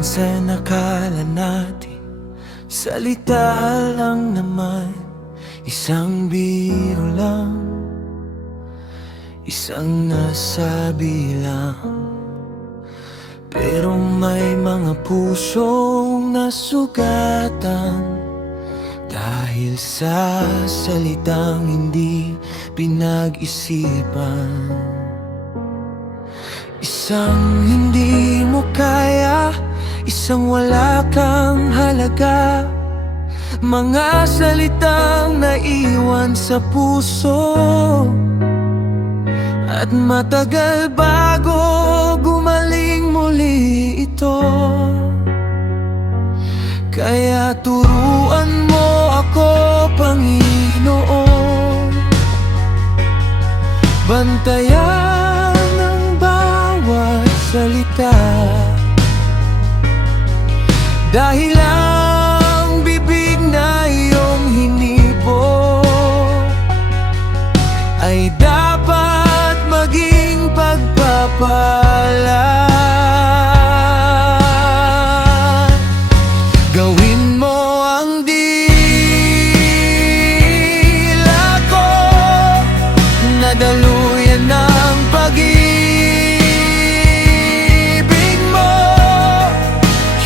Minsan akala natin salita lang naman, isang biro lang, isang nasabi lang. Pero may mga pusong nasugatan dahil sa salitang hindi pinag-isipan. Isang hindi mo kaya, isang wala kang halaga, mga salitang naiwan sa puso. At matagal bago gumaling muli ito. Kaya turuan mo ako, Panginoon, bantayan ang bawat salita, dahil ang bibig na iyong hinipo ay dapat maging pagpapala. Gawin mo ang dila ko na daluyan ng pag-ibig mo,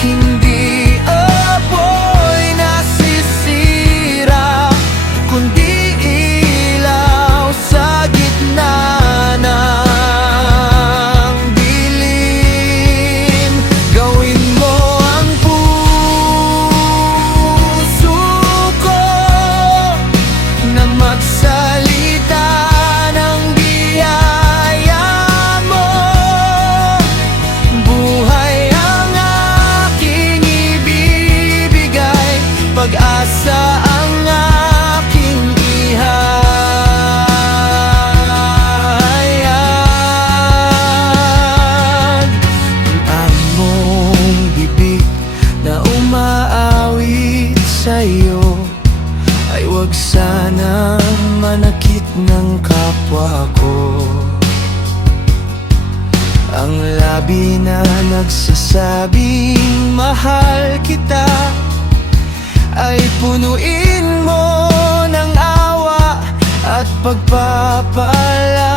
hindi apoy nasisira, kundi ilaw sa gitna ng dilim. Gawin mo ang puso ko na magsalita ng biyaya mo. Buhay ang aking ibibigay, pag-asa ang aking ihayag. Ang mong bibig na umaawit sa'yo ay wag sana manakit ng kapwa ko. Ang labi na nagsasabing mahal kita ay punuin mo ng awa at pagpapala.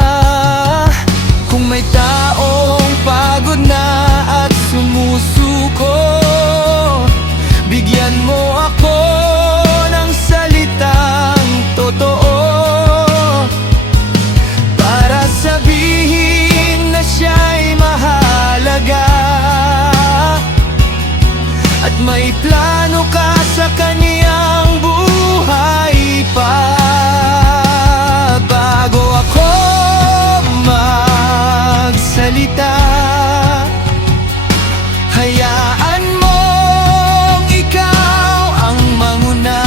Kung may taong pagod na at sumusuko, bigyan mo ako ng salitang totoo para sabihin na siya'y mahalaga at may plano ka sa kaniyang buhay pa. Bago ako magsalita, hayaan mong ikaw ang manguna.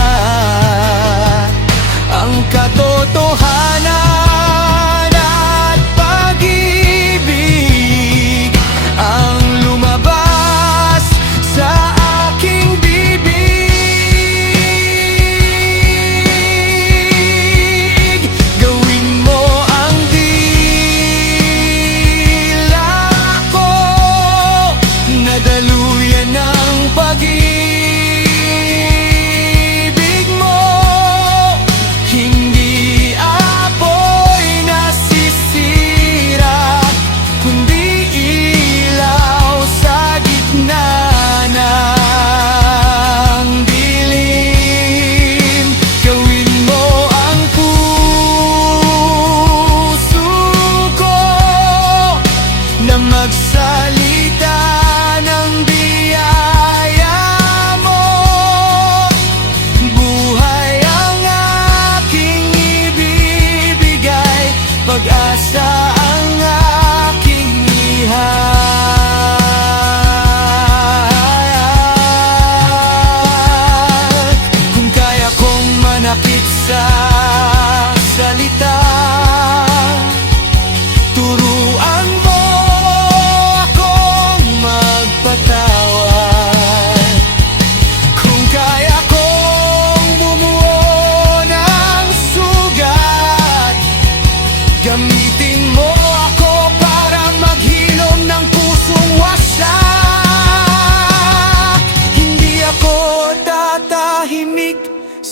Ang katotohanan at pag-ibig ang lumabas sa aking bibig.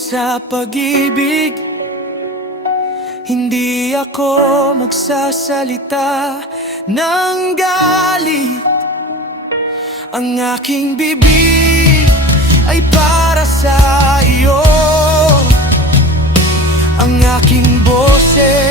sa pag-ibig. Hindi ako magsasalita ng galit. Ang aking bibig ay para sa iyo. Ang aking boses